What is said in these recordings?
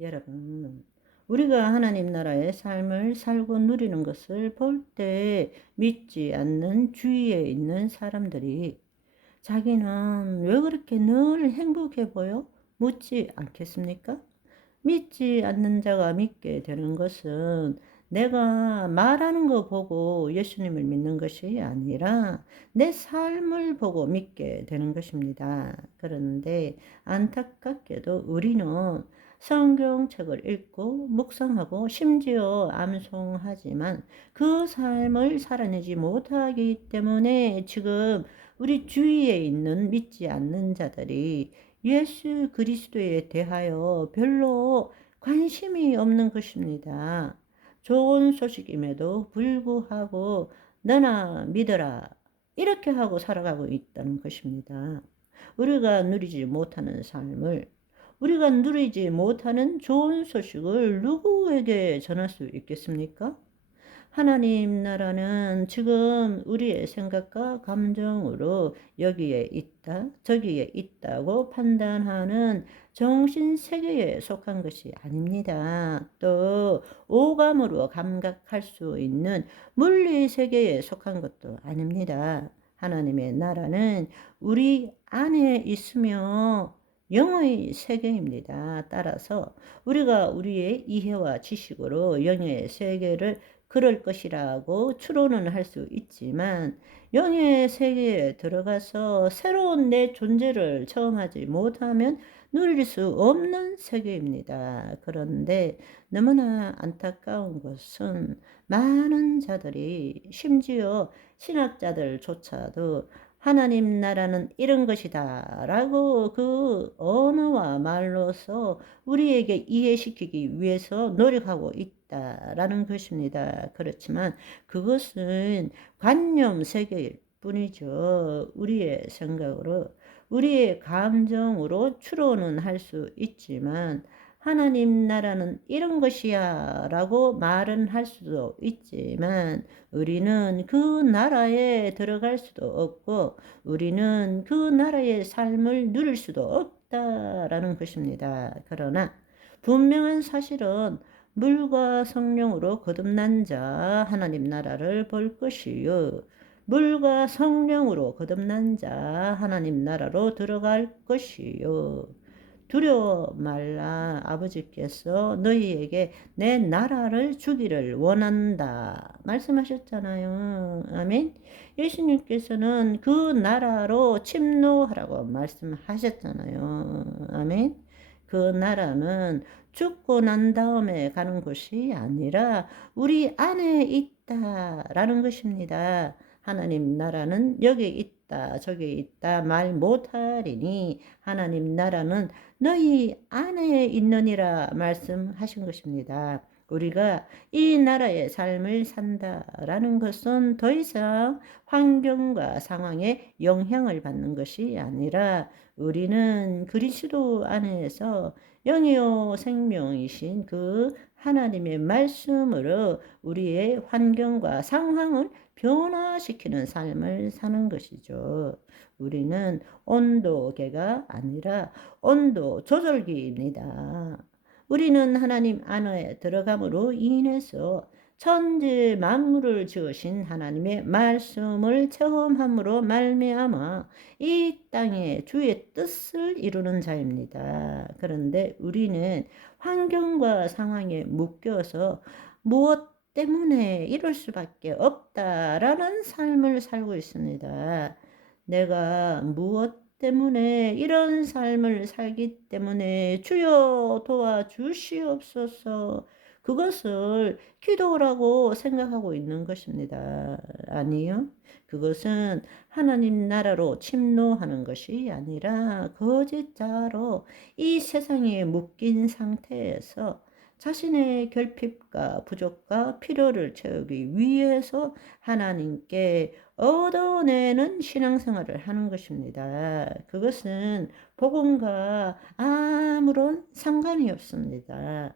여러분, 우리가 하나님 나라의 삶을 살고 누리는 것을 볼 때 믿지 않는 주위에 있는 사람들이 자기는 왜 그렇게 늘 행복해 보여? 묻지 않겠습니까? 믿지 않는 자가 믿게 되는 것은 내가 말하는 거 보고 예수님을 믿는 것이 아니라 내 삶을 보고 믿게 되는 것입니다. 그런데 안타깝게도 우리는 성경책을 읽고 묵상하고 심지어 암송하지만 그 삶을 살아내지 못하기 때문에 지금 우리 주위에 있는 믿지 않는 자들이 예수 그리스도에 대하여 별로 관심이 없는 것입니다. 좋은 소식임에도 불구하고 너나 믿어라 이렇게 하고 살아가고 있다는 것입니다. 우리가 누리지 못하는 삶을, 우리가 누리지 못하는 좋은 소식을 누구에게 전할 수 있겠습니까? 하나님 나라는 지금 우리의 생각과 감정으로 여기에 있다, 저기에 있다고 판단하는 정신세계에 속한 것이 아닙니다. 또 오감으로 감각할 수 있는 물리세계에 속한 것도 아닙니다. 하나님의 나라는 우리 안에 있으며 영의 세계입니다. 따라서 우리가 우리의 이해와 지식으로 영의 세계를 그럴 것이라고 추론은 할 수 있지만 영의 세계에 들어가서 새로운 내 존재를 체험하지 못하면 누릴 수 없는 세계입니다. 그런데 너무나 안타까운 것은 많은 자들이 심지어 신학자들조차도 하나님 나라는 이런 것이다 라고 그 언어와 말로서 우리에게 이해시키기 위해서 노력하고 있다라는 것입니다. 그렇지만 그것은 관념 세계일 뿐이죠. 우리의 생각으로, 우리의 감정으로 추론은 할 수 있지만 하나님 나라는 이런 것이야 라고 말은 할 수도 있지만 우리는 그 나라에 들어갈 수도 없고 우리는 그 나라의 삶을 누릴 수도 없다라는 것입니다. 그러나 분명한 사실은 물과 성령으로 거듭난 자 하나님 나라를 볼 것이요 물과 성령으로 거듭난 자 하나님 나라로 들어갈 것이요 두려워 말라. 아버지께서 너희에게 내 나라를 주기를 원한다 말씀하셨잖아요. 아멘. 예수님께서는 그 나라로 침노하라고 말씀하셨잖아요. 아멘. 그 나라는 죽고 난 다음에 가는 곳이 아니라 우리 안에 있다라는 것입니다. 하나님 나라는 여기 있다 저기 있다 말 못하리니 하나님 나라는 너희 안에 있느니라 말씀하신 것입니다. 우리가 이 나라의 삶을 산다라는 것은 더 이상 환경과 상황에 영향을 받는 것이 아니라 우리는 그리스도 안에서 영이요 생명이신 그 하나님의 말씀으로 우리의 환경과 상황을 변화시키는 삶을 사는 것이죠. 우리는 온도계가 아니라 온도 조절기입니다. 우리는 하나님 안에 들어감으로 인해서 천지 만물을 지으신 하나님의 말씀을 체험함으로 말미암아 이 땅에 주의 뜻을 이루는 자입니다. 그런데 우리는 환경과 상황에 묶여서 무엇 때문에 이럴 수밖에 없다라는 삶을 살고 있습니다. 내가 무엇 때문에 이런 삶을 살기 때문에 주여 도와주시옵소서 그것을 기도라고 생각하고 있는 것입니다. 아니요. 그것은 하나님 나라로 침노하는 것이 아니라 거짓자로 이 세상에 묶인 상태에서 자신의 결핍과 부족과 필요를 채우기 위해서 하나님께 얻어내는 신앙생활을 하는 것입니다. 그것은 복음과 아무런 상관이 없습니다.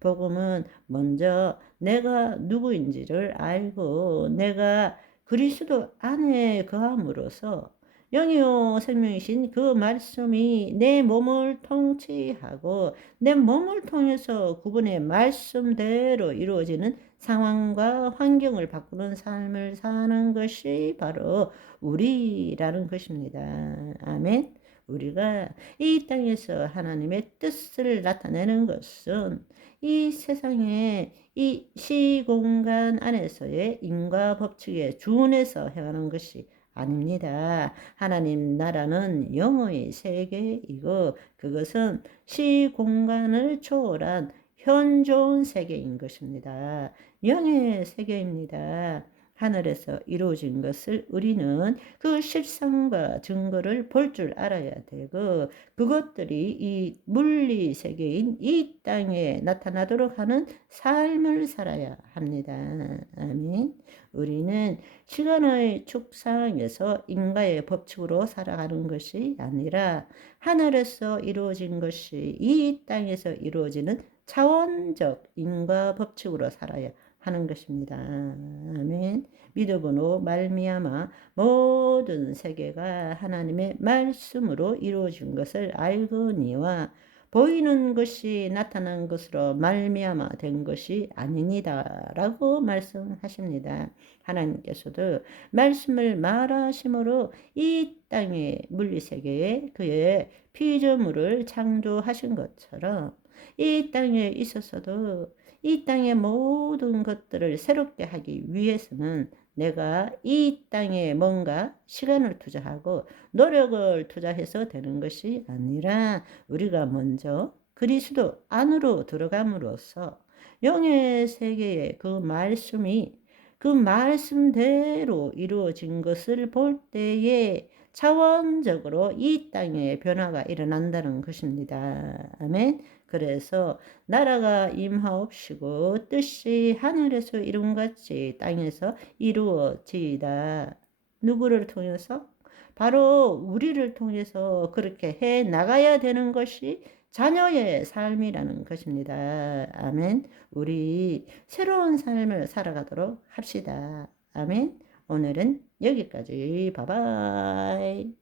복음은 먼저 내가 누구인지를 알고 내가 그리스도 안에 거함으로써 영이요 생명이신 그 말씀이 내 몸을 통치하고 내 몸을 통해서 그분의 말씀대로 이루어지는 상황과 환경을 바꾸는 삶을 사는 것이 바로 우리라는 것입니다. 아멘. 우리가 이 땅에서 하나님의 뜻을 나타내는 것은 이 세상의 이 시공간 안에서의 인과 법칙에 준해서 행하는 것이 아닙니다. 하나님 나라는 영의 세계이고 그것은 시공간을 초월한 현존 세계인 것입니다. 영의 세계입니다. 하늘에서 이루어진 것을 우리는 그 실상과 증거를 볼 줄 알아야 되고 그것들이 이 물리 세계인 이 땅에 나타나도록 하는 삶을 살아야 합니다. 아멘. 우리는 시간의 축상에서 인과의 법칙으로 살아가는 것이 아니라 하늘에서 이루어진 것이 이 땅에서 이루어지는 차원적 인과 법칙으로 살아야 하는 것입니다. 아멘. 믿음으로 말미암아 모든 세계가 하나님의 말씀으로 이루어진 것을 알거니와 보이는 것이 나타난 것으로 말미암아 된 것이 아니니다라고 말씀하십니다. 하나님께서도 말씀을 말하심으로 이 땅의 물리세계에 그의 피조물을 창조하신 것처럼 이 땅에 있어서도 이 땅의 모든 것들을 새롭게 하기 위해서는 내가 이 땅에 뭔가 시간을 투자하고 노력을 투자해서 되는 것이 아니라 우리가 먼저 그리스도 안으로 들어감으로써 영의 세계의 그 말씀이 그 말씀대로 이루어진 것을 볼 때에 차원적으로 이 땅에 변화가 일어난다는 것입니다. 아멘. 그래서 나라가 임하옵시고 뜻이 하늘에서 이룬같이 땅에서 이루어지이다. 누구를 통해서? 바로 우리를 통해서 그렇게 해 나가야 되는 것이 자녀의 삶이라는 것입니다. 아멘. 우리 새로운 삶을 살아가도록 합시다. 아멘. 오늘은 여기까지. 바이바이.